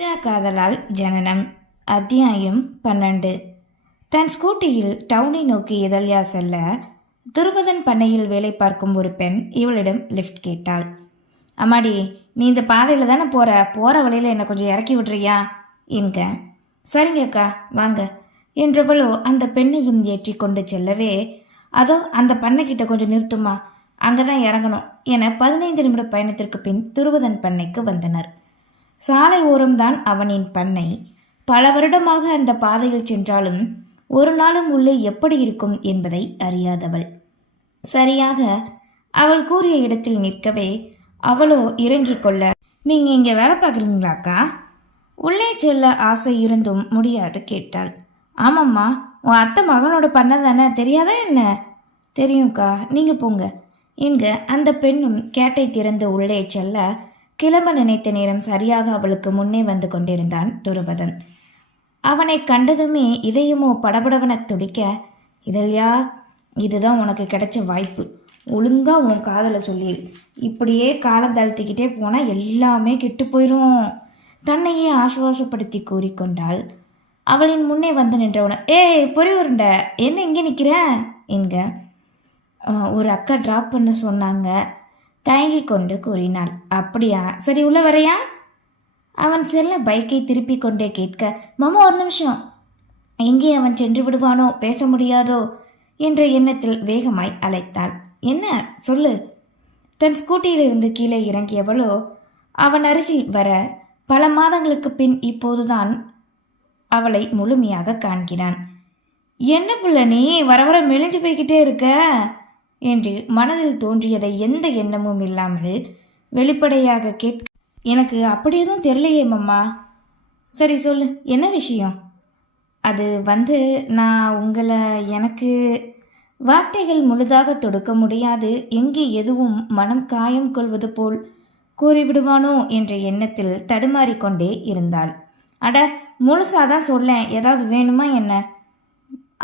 தீரா காதலால் ஜனனம். அத்தியாயம் 12. தன் ஸ்கூட்டியில் டவுனை நோக்கி இதழ்யா செல்ல துருபதன் பண்ணையில் வேலை பார்க்கும் ஒரு பெண் இவளிடம் லிஃப்ட் கேட்டாள். அம்மாடி, நீ இந்த பாதையில் தானே போகிற வழியில் என்னை கொஞ்சம் இறக்கி விட்றியா என்க. சரிங்க அக்கா, வாங்க என்றவளோ அந்த பெண்ணையும் ஏற்றி கொண்டு செல்லவே, அதோ அந்த பண்ணைக்கிட்ட கொஞ்சம் நிறுத்துமா, அங்கே தான் இறங்கணும் என 15 நிமிட பயணத்திற்கு பின் துருபதன் பண்ணைக்கு வந்தனர். சாலை ஓரம்தான் அவனின் பண்ணை. பல வருடமாக அந்த பாதையில் சென்றாலும் ஒரு நாளும் உள்ளே எப்படி இருக்கும் என்பதை அறியாதவள். சரியாக அவள் கூறிய இடத்தில் நிற்கவே அவளோ இறங்கிக் கொள்ள, நீங்க இங்கே வேலை பார்க்குறீங்களாக்கா? உள்ளே செல்ல ஆசை இருந்தும் முடியாது கேட்டாள். ஆமாம்மா, உன் அத்தை மகனோட பண்ண தானே, தெரியாதா என்ன? தெரியும்க்கா, நீங்க போங்க என்க அந்த பெண்ணும் கேட்டை திறந்து உள்ளே செல்ல, கிளம்ப நினைத்த நேரம் சரியாக அவளுக்கு முன்னே வந்து கொண்டிருந்தான் துருபதன். அவனை கண்டதுமே இதயமோ படபடவன துடிக்க, இதழ்யா, இதுதான் உனக்கு கிடைச்ச வாய்ப்பு, ஒழுங்கா உன் காதலை சொல்லிடு, இப்படியே காலம் தாழ்த்திக்கிட்டே போனால் எல்லாமே கெட்டு போயிடும் தன்னையே ஆசுவாசப்படுத்தி கூறிக்கொண்டாள். அவளின் முன்னே வந்து நின்றவன, ஏய் பொறி உருண்ட, என்ன இங்கே நிற்கிற என்க. ஒரு அக்கா ட்ராப் பண்ண சொன்னாங்க தயங்கி கொண்டு கூறினாள். அப்படியா, சரி உள்ள வரையா? அவன் செல்ல பைக்கை திருப்பி கொண்டே கேட்க, மாமா ஒரு நிமிஷம், எங்கே அவன் சென்று விடுவானோ, பேச முடியாதோ என்ற எண்ணத்தில் வேகமாய் அழைத்தாள். என்ன சொல்லு? தன் ஸ்கூட்டியிலிருந்து கீழே இறங்கியவளோ அவன் அருகில் வர பல மாதங்களுக்கு பின் இப்போதுதான் அவளை முழுமையாக காண்கிறான். என்ன பிள்ளை நீ வர வர மெலிஞ்சு போய்கிட்டே இருக்க என்று மனதில் தோன்றியதை எந்த எண்ணமும் இல்லாமல் வெளிப்படையாக கேட்க, எனக்கு அப்படி எதுவும் தெரியலையே மம்மா. சரி சொல்லு, என்ன விஷயம்? அது நான் உங்களை எனக்கு வார்த்தைகள் முழுதாக தொடுக்க முடியாது, எங்கே எதுவும் மனம் காயம் கொள்வது போல் கூறிவிடுவானோ என்ற எண்ணத்தில் தடுமாறிக்கொண்டே இருந்தாள். அட, முழுசாதான் சொல்லேன், ஏதாவது வேணுமா என்ன?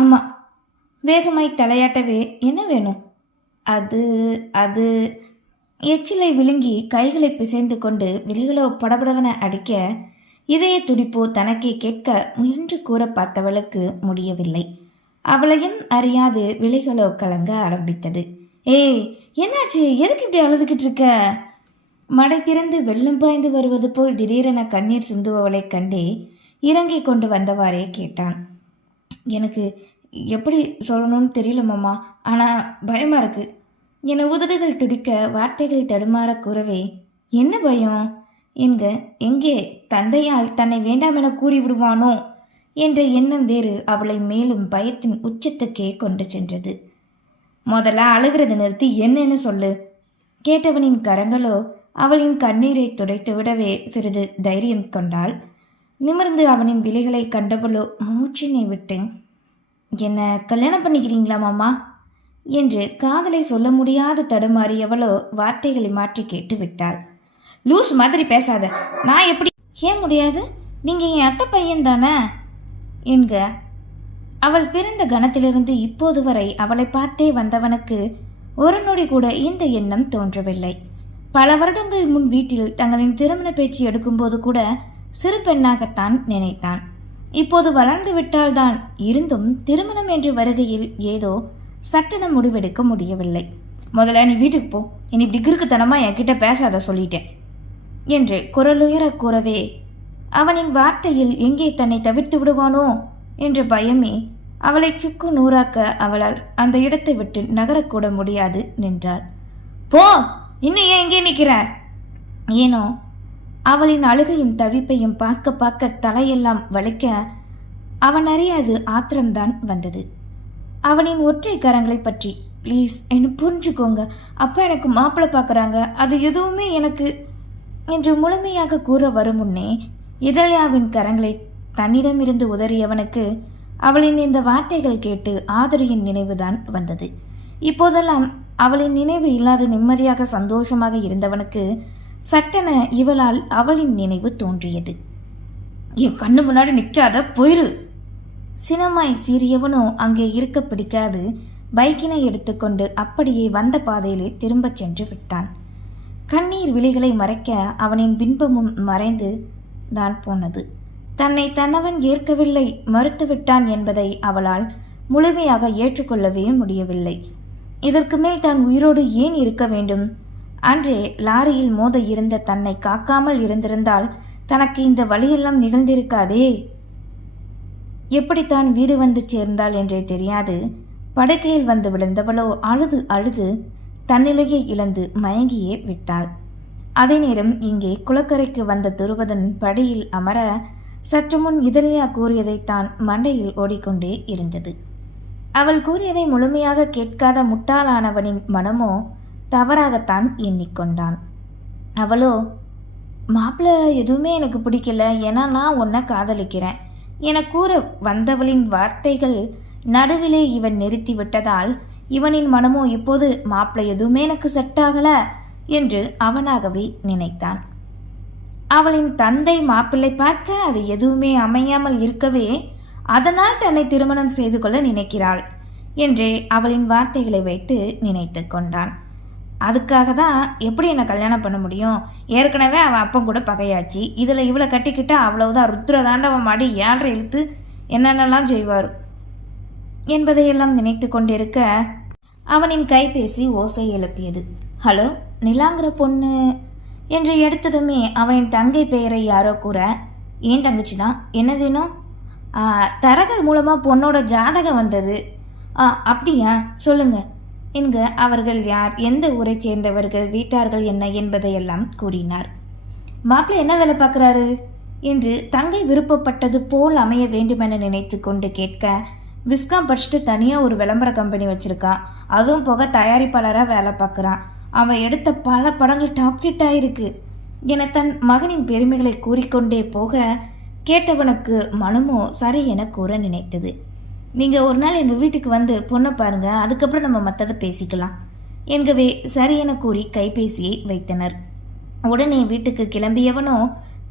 ஆமாம், வேகமாய் தலையாட்டவே, என்ன வேணும்? அது எச்சிலை விழுங்கி கைகளை பிசைந்து கொண்டு விழிகளோ படபடவன அடிக்க, இதய துடிப்போ தனக்கே கேட்க முயன்று கூற பார்த்தவளுக்கு முடியவில்லை. அவளையும் அறியாது விழிகளோ கலங்க ஆரம்பித்தது. ஏய், என்னாச்சு? எதுக்கு இப்படி அழுதுகிட்டு இருக்க? மடை திறந்து வெள்ளம் பாய்ந்து வருவது போல் திடீரென கண்ணீர் சிந்துபவளை கண்டே இறங்கி கொண்டு வந்தவாறே கேட்டான். எனக்கு எப்படி சொல்லணும்னு தெரியல மாமா, ஆனால் பயமாக இருக்கு என உதடுகள் துடிக்க வார்த்தைகள் தடுமாற கூறவே, என்ன பயம் என்க. எங்கே தந்தையால் தன்னை வேண்டாம் என கூறிவிடுவானோ என்ற எண்ணம் வேறு அவளை மேலும் பயத்தின் உச்சத்துக்கே கொண்டு சென்றது. முதல்ல அழுகிறது நிறுத்தி என்னன்னு சொல்லு. கேட்டவனின் கரங்களோ அவளின் கண்ணீரை துடைத்து விடவே சிறிது தைரியம் கொண்டாள். நிமிர்ந்து அவனின் விழிகளை கண்டவளோ மூச்சினை விட்டு, என்ன கல்யாணம் பண்ணிக்கிறீங்களா மாமா என்று காதலை சொல்ல முடியாது தடுமாறியவளோ வார்த்தைகளை மாற்றி கேட்டு விட்டாள். லூஸ் மாதிரி பேசாத, நான் எப்படி? ஏன் முடியாது? நீங்க என் அத்தை பையன் தானே என்க. அவள் பிறந்த கணத்திலிருந்து இப்போது வரை அவளை பார்த்தே வந்தவனுக்கு ஒரு நொடி கூட இந்த எண்ணம் தோன்றவில்லை. பல வருடங்கள் முன் வீட்டில் தங்களின் திருமண பேச்சு எடுக்கும்போது கூட சிறு பெண்ணாகத்தான் நினைத்தான். இப்போது வளர்ந்து விட்டால்தான், இருந்தும் திருமணம் என்று வருகையில் ஏதோ சட்டென முடிவெடுக்க முடியவில்லை. முதல்ல நீ வீட்டுக்கு போ, இனி இப்படி கிறுக்குத்தனமா என்கிட்ட பேசாத சொல்லிட்டேன் என்று குரலுயர கூறவே, அவனின் வார்த்தையில் எங்கே தன்னை தவிர்த்து விடுவானோ என்ற பயமே அவளை சுக்கு நூறாக்க அவளால் அந்த இடத்தை விட்டு நகரக்கூட முடியாது நின்றாள். போ, இன்னும் ஏன் எங்கே நிற்கிற? ஏனோ அவளின் அழுகையும் தவிப்பையும் பார்க்க பார்க்க தலையெல்லாம் வலிக்க அவன் அறியாது ஆத்திரம்தான் வந்தது. அவனின் ஒற்றை கரங்களை பற்றி, ப்ளீஸ் என்ன புரிஞ்சுக்கோங்க, அப்பா எனக்கு மாப்பிள்ளை பார்க்குறாங்க, அது எதுவுமே எனக்கு என்று முழுமையாக கூற வரும் முன்னே இதழ்யாவின் கரங்களை தன்னிடமிருந்து உதறியவனுக்கு அவளின் இந்த வார்த்தைகள் கேட்டு ஆதரியின் நினைவுதான் வந்தது. இப்போதெல்லாம் அவளின் நினைவு இல்லாத நிம்மதியாக சந்தோஷமாக இருந்தவனுக்கு சட்டென இவளால் அவளின் நினைவு தோன்றியது. என் கண்ணு முன்னாடி நிற்காத, போயிரு. சினமாய் சீறியவனோ அங்கே இருக்க பிடிக்காது பைக்கினை எடுத்துக்கொண்டு அப்படியே வந்த பாதையிலே திரும்பச் சென்று விட்டான். கண்ணீர் விழிகளை மறைக்க அவனின் பின்பமும் மறைந்து தான் போனது. தன்னை தன்னவன் ஏற்கவில்லை, மறுத்துவிட்டான் என்பதை அவளால் முழுமையாக ஏற்றுக்கொள்ளவே முடியவில்லை. இதற்கு மேல் தான் உயிரோடு ஏன் இருக்க வேண்டும்? அன்றே லாரியில் மோத இருந்த தன்னை காக்காமல் இருந்திருந்தால் தனக்கு இந்த வழியெல்லாம் நிகழ்ந்திருக்காதே. எப்படித்தான் வீடு வந்து சேர்ந்தாள் என்றே தெரியாது படுக்கையில் வந்து விழுந்தவளோ அழுது அழுது தன்னிலையை இழந்து மயங்கியே விட்டாள். அதே நேரம் இங்கே குளக்கரைக்கு வந்த துருபதன் படியில் அமர சற்று முன் இதழ்யா கூறியதைத்தான் மண்டையில் ஓடிக்கொண்டே இருந்தது. அவள் கூறியதை முழுமையாக கேட்காத முட்டாளானவனின் மனமோ தவறாகத்தான் எண்ணிக்கொண்டான். அவளோ, மாப்பிள்ளை எதுவுமே எனக்கு பிடிக்கல, ஏன்னா நான் உன்னை காதலிக்கிறேன் என கூற வந்தவளின் வார்த்தைகள் நடுவிலே இவன் நிறுத்தி விட்டதால் இவனின் மனமோ இப்போது மாப்பிள்ளை எதுவுமே எனக்கு செட் ஆகல என்று அவனாகவே நினைத்தான். அவளின் தந்தை மாப்பிள்ளை பார்க்க அது எதுவுமே அமையாமல் இருக்கவே அதனால் தன்னை திருமணம் செய்து கொள்ள நினைக்கிறாள் என்றே அவளின் வார்த்தைகளை வைத்து நினைத்து கொண்டான். அதுக்காக தான் எப்படி என்னை கல்யாணம் பண்ண முடியும்? ஏற்கனவே அவன் அப்பன் கூட பகையாச்சு, இதில் இவளை கட்டிக்கிட்டா அவ்வளவுதான், ருத்ர தாண்டவன் மாடி 7 இழுத்து என்னென்னலாம் செய்வார் என்பதையெல்லாம் நினைத்து கொண்டிருக்க அவனின் கைபேசி ஓசை எழுப்பியது. ஹலோ, நிலாங்கிற பொண்ணு என்று எடுத்ததுமே அவனின் தங்கை பெயரை யாரோ கூற, ஏன் தங்கச்சி தான், என்ன வேணும்? தரகர் மூலமாக பொண்ணோட ஜாதகம் வந்தது. அப்படியா, சொல்லுங்க என்க அவர்கள் யார், எந்த ஊரை சேர்ந்தவர்கள், வீட்டார்கள் என்ன என்பதையெல்லாம் கூறினார். மாப்பிள்ளை என்ன வேலை பார்க்குறாரு என்று தங்கை விருப்பப்பட்டது போல் அமைய வேண்டுமென நினைத்து கொண்டு கேட்க, விஸ்காம் படிச்சுட்டு தனியாக ஒரு விளம்பர கம்பெனி வச்சுருக்கான், அதுவும் போக தயாரிப்பாளராக வேலை பார்க்குறான், அவன் எடுத்த பல படங்கள் டாப் ஹிட் ஆயிருக்கு என தன் மகனின் பெருமைகளை கூறிக்கொண்டே போக கேட்டவனுக்கு மனமோ சரி என கூற நினைத்தது. நீங்கள் ஒரு நாள் எங்கள் வீட்டுக்கு வந்து பொண்ணை பாருங்க, அதுக்கப்புறம் நம்ம மற்றதை பேசிக்கலாம் என்கவே சரி என கூறி கைபேசியை வைத்தனர். உடனே வீட்டுக்கு கிளம்பியவனோ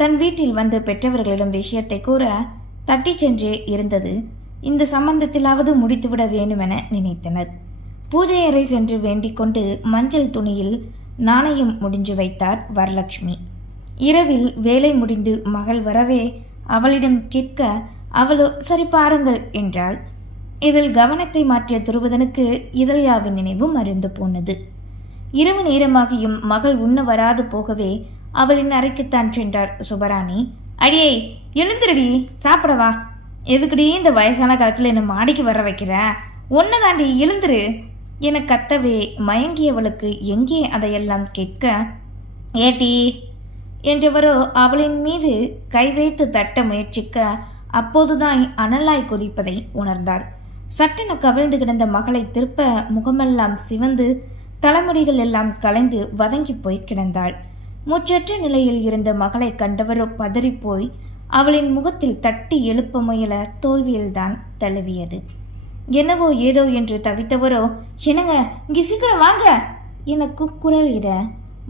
தன் வீட்டில் வந்து பெற்றவர்களிடம் விஷயத்தை கூற தட்டி சென்றே இருந்தது. இந்த சம்பந்தத்திலாவது முடித்துவிட வேண்டுமென நினைத்தனர். பூஜை அறை சென்று வேண்டிக் கொண்டு மஞ்சள் துணியில் நாணயம் முடிஞ்சு வைத்தார் வரலட்சுமி. இரவில் வேலை முடிந்து மகள் வரவே அவளிடம் கேட்க அவளோ சரி பாருங்கள் என்றாள். இதில் கவனத்தை மாற்றிய துருபதனுக்கு இதழ்யாவின் நினைவு மறைந்து போனது. இரவு நேரமாகியும் மகள் உண்ண வராது போகவே அவளின் அறைக்குத்தான் சென்றார் சுபராணி. அடியே எழுந்திரடி, சாப்பிடவா. எதுக்குடி இந்த வயசான காலத்தில் என்ன மாடிக்கு வர வைக்கிற? ஒன்று தாண்டி எழுந்திரு என கத்தவே மயங்கியவளுக்கு எங்கே அதையெல்லாம் கேட்க, ஏட்டி என்றவரோ அவளின் மீது கை வைத்து தட்ட முயற்சிக்க அப்போதுதான் அனலாய் கொதிப்பதை உணர்ந்தார். சட்டென கவிழ்ந்து கிடந்த மகளை திருப்ப முகமெல்லாம் சிவந்து தலைமுடிகள் எல்லாம் கலைந்து வதங்கி போய் கிடந்தாள். முற்றற்ற நிலையில் இருந்த மகளை கண்டவரோ பதறிப்போய் அவளின் முகத்தில் தட்டி எழுப்ப முயல தோல்வியில்தான் தழுவியது. என்னவோ ஏதோ என்று தவித்தவரோ, என்னங்க இங்கே சீக்கிரம் வாங்க என குரலிட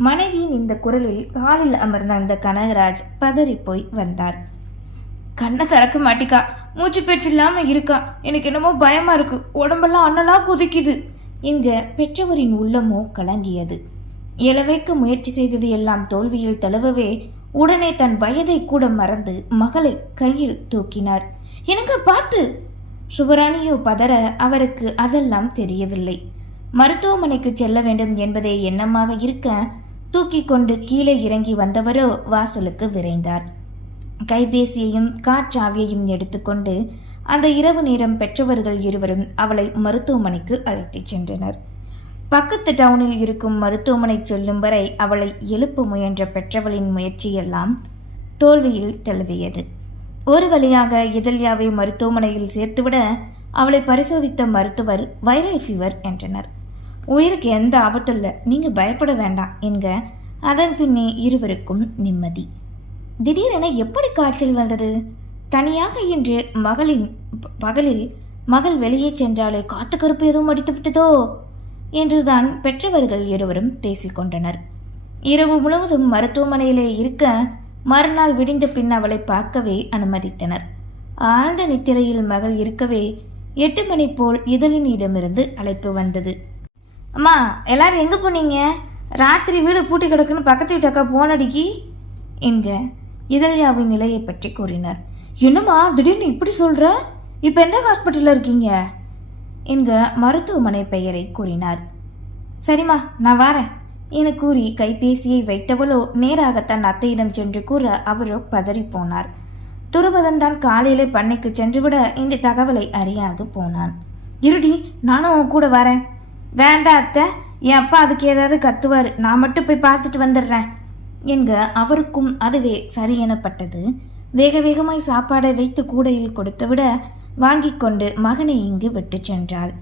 மனைவியின் இந்த குரலில் காலில் அமர்ந்த அந்த கனகராஜ் பதறிப்போய் வந்தார். கண்ணை திறக்க மாட்டிக்கா, மூச்சு பேச்சு இல்லாம இருக்கா, எனக்கு என்னமோ பயமா இருக்கு, உடம்பெல்லாம் அண்ணலா குதிக்குது என்க பெற்றவரின் உள்ளமோ கலங்கியது. இளவைக்கு முயற்சி செய்தது எல்லாம் தோல்வியில் தழுவவே உடனே தன் வயதை கூட மறந்து மகளை கையில் தூக்கினார். எனக்கு பார்த்து சுபராணியோ பதற அவருக்கு அதெல்லாம் தெரியவில்லை. மருத்துவமனைக்கு செல்ல வேண்டும் என்பதே எண்ணமாக இருக்க தூக்கி கொண்டு கீழே இறங்கி வந்தவரோ வாசலுக்கு விரைந்தார். கைபேசியையும் காற்றாவியையும் எடுத்துக்கொண்டு அந்த இரவு நேரம் பெற்றவர்கள் இருவரும் அவளை மருத்துவமனைக்கு அழைத்துச் சென்றனர். பக்கத்து டவுனில் இருக்கும் மருத்துவமனை செல்லும் வரை அவளை எழுப்ப முயன்ற பெற்றவளின் முயற்சியெல்லாம் தோல்வியில் தழுவியது. ஒரு வழியாக இதழ்யாவை மருத்துவமனையில் சேர்த்துவிட அவளை பரிசோதித்த மருத்துவர் வைரல் ஃபீவர் என்றனர். உயிருக்கு எந்த ஆபத்தும் இல்லை, நீங்கள் பயப்பட வேண்டாம் என்க அதன் பின்னே இருவருக்கும் நிம்மதி. திடீரென எப்படி காய்ச்சல் வந்தது? தனியாக இன்று பகலில் மகள் வெளியே சென்றாலே காத்து கருப்பு எதுவும் அடித்து விட்டதோ என்றுதான் பெற்றவர்கள் இருவரும் பேசிக்கொண்டனர். இரவு முழுவதும் மருத்துவமனையிலே இருக்க மறுநாள் விடிந்த பின் அவளை பார்க்கவே அனுமதித்தனர். ஆழ்ந்த நித்திரையில் மகள் இருக்கவே 8 மணி போல் இதழினிடமிருந்து அழைப்பு வந்தது. அம்மா, எல்லாரும் எங்கே போனீங்க? ராத்திரி வீடு பூட்டி கிடக்குன்னு பக்கத்து வீட்டு அக்கா போனடிக்கி என்க இதழ்யாவின் நிலையை பற்றி கூறினார். என்னம்மா திடீர்னு இப்படி சொல்ற? இப்ப எந்த ஹாஸ்பிட்டல்ல இருக்கீங்க என்க மருத்துவமனை பெயரை கூறினார். சரிம்மா நான் வரேன் என கூறி கைபேசியை வைத்தவளோ நேராக தன் அத்தையிடம் சென்று கூற அவரோ பதறி போனார். துருபதன் தான் காலையிலே பண்ணைக்கு சென்றுவிட இந்த தகவலை அறியாது போனான். இருடி நானும் கூட வரேன். வேண்டாம் அத்தை, என் அப்பா அதுக்கு ஏதாவது கத்துவார், நான் மட்டும் போய் பார்த்துட்டு வந்துடுறேன் என்க அவருக்கும் அதுவே சரி எனப்பட்டது. வேக வேகமாய் சாப்பாடை வைத்து கூடையில் கொடுத்துவிட வாங்கி கொண்டு மகனை இங்கு விட்டு சென்றாள்.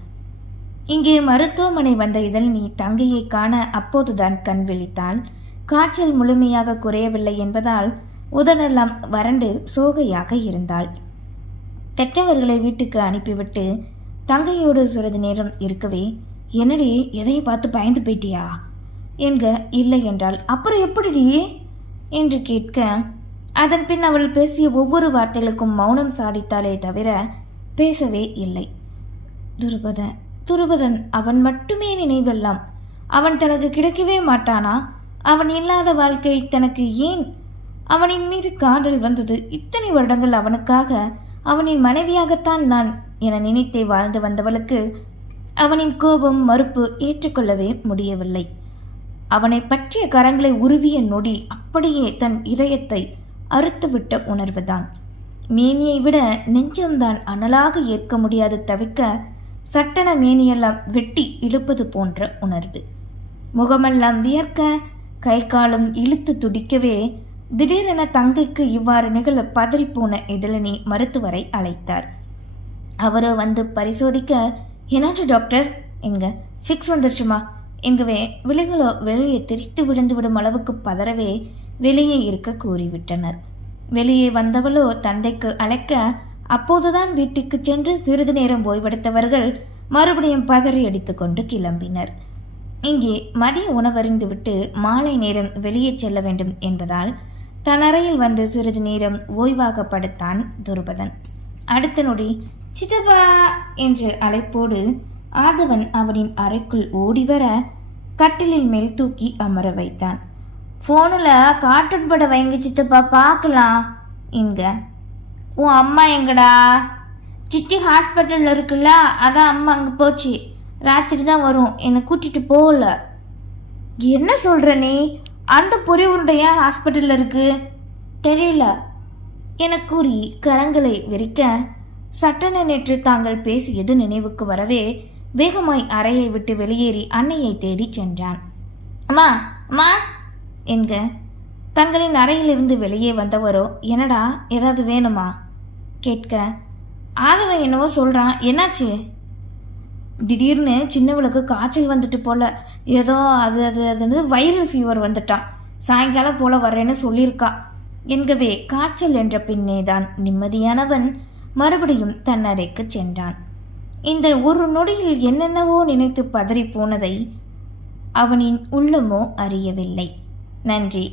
இங்கே மருத்துவமனை வந்த இதழினி தங்கையை காண அப்போதுதான் கண் விழித்தாள். காய்ச்சல் முழுமையாக குறையவில்லை என்பதால் உதடெல்லாம் வறண்டு சோகையாக இருந்தாள். பெற்றவர்களை வீட்டுக்கு அனுப்பிவிட்டு தங்கையோடு சிறிது நேரம் இருக்கவே, என்னடி எதையும் பார்த்து பயந்து போயிட்டியா என்க இல்லை என்றால் அப்புறம் எப்படிடி என்று கேட்க, அதன் பின் அவள் பேசிய ஒவ்வொரு வார்த்தைகளுக்கும் மௌனம் சாதித்தாலே தவிர பேசவே இல்லை. துருபதன் அவன் மட்டுமே நினைவெல்லாம். அவன் தனக்கு கிடைக்கவே மாட்டானா? அவன் இல்லாத வாழ்க்கை தனக்கு ஏன்? அவனின் மீது காதல் வந்தது. இத்தனை வருடங்கள் அவனுக்காக, அவனின் மனைவியாகத்தான் நான் என நினைத்தே வாழ்ந்து வந்தவளுக்கு அவனின் கோபம் மறுப்பு ஏற்றுக்கொள்ளவே முடியவில்லை. அவனை பற்றிய கரங்களை உருவிய நொடி அப்படியே தன் இதயத்தை அறுத்துவிட்ட உணர்வுதான். மேனியை விட நெஞ்சம்தான் அனலாக ஏற்க முடியாது தவிக்க, சட்டன மேனியெல்லாம் வெட்டி இழுப்பது போன்ற உணர்வு. முகமெல்லாம் வியர்க்க, கை காலும் இழுத்து துடிக்கவே திடீரென தங்கைக்கு இவ்வாறு நிகழ பதறிப்போன இதழினி மருத்துவரை அழைத்தார். அவரோ வந்து பரிசோதிக்க, என்னாச்சு டாக்டர் எங்க ஃபிக்ஸ் வந்துருச்சுமா எங்கவே விழிகளோ வெளியே திரித்து விழுந்து விடும் அளவுக்கு பதறவே வெளியே இருக்க கூறிவிட்டனர். வெளியே வந்தவளோ தந்தைக்கு அழைக்க, அப்போதுதான் வீட்டுக்கு சென்று சிறிது நேரம் ஓய்வெடுத்தவர்கள் மறுபடியும் பதறி அடித்துக்கொண்டு கிளம்பினர். இங்கே மதிய உணவறிந்துவிட்டு மாலை நேரம் வெளியே செல்ல வேண்டும் என்பதால் தன் அறையில் வந்து சிறிது நேரம் ஓய்வாக படுத்தான் துருபதன். அடுத்த நொடி சித்தப்பா என்ற அழைப்போடு ஆதவன் அவனின் அறைக்குள் ஓடிவர கட்டிலில் மேல் தூக்கி அமர வைத்தான். ஃபோனில் கார்ட்டூன் படம் வைங்க சித்தப்பா பார்க்கலாம் என்க. உன் அம்மா எங்கடா? சித்தி ஹாஸ்பிட்டலில் இருக்குல்ல, அதான் அம்மா அங்கே போச்சு, ராத்திரி தான் வரும், என்னை கூட்டிகிட்டு போகல. என்ன சொல்கிற நீ? அந்த பொறி உருண்டைய ஹாஸ்பிட்டலில் இருக்கு தெரியல என கூறி கரங்களை விரிக்க, சட்டென நேற்று தாங்கள் பேசியது நினைவுக்கு வரவே வேகமாய் அறையை விட்டு வெளியேறி அன்னையை தேடி சென்றான். அம்மா அம்மா என்க தங்களின் அறையிலிருந்து வெளியே வந்தவரோ, என்னடா ஏதாவது வேணுமா கேட்க, ஆதவன் என்னவோ சொல்கிறான், என்னாச்சு? திடீர்னு சின்னவளுக்கு காய்ச்சல் வந்துட்டு போல, ஏதோ அதுன்னு வைரல் ஃபீவர் வந்துட்டான், சாயங்காலம் போல வர்றேன்னு சொல்லியிருக்கா என்கவே காய்ச்சல் என்ற பின்னேதான் நிம்மதியானவன் மறுபடியும் தன் அறைக்கு சென்றான். இந்த ஒரு நொடியில் என்னென்னவோ நினைத்து பதறி போனதை அவனின் உள்ளமோ அறியவில்லை. நன்றி.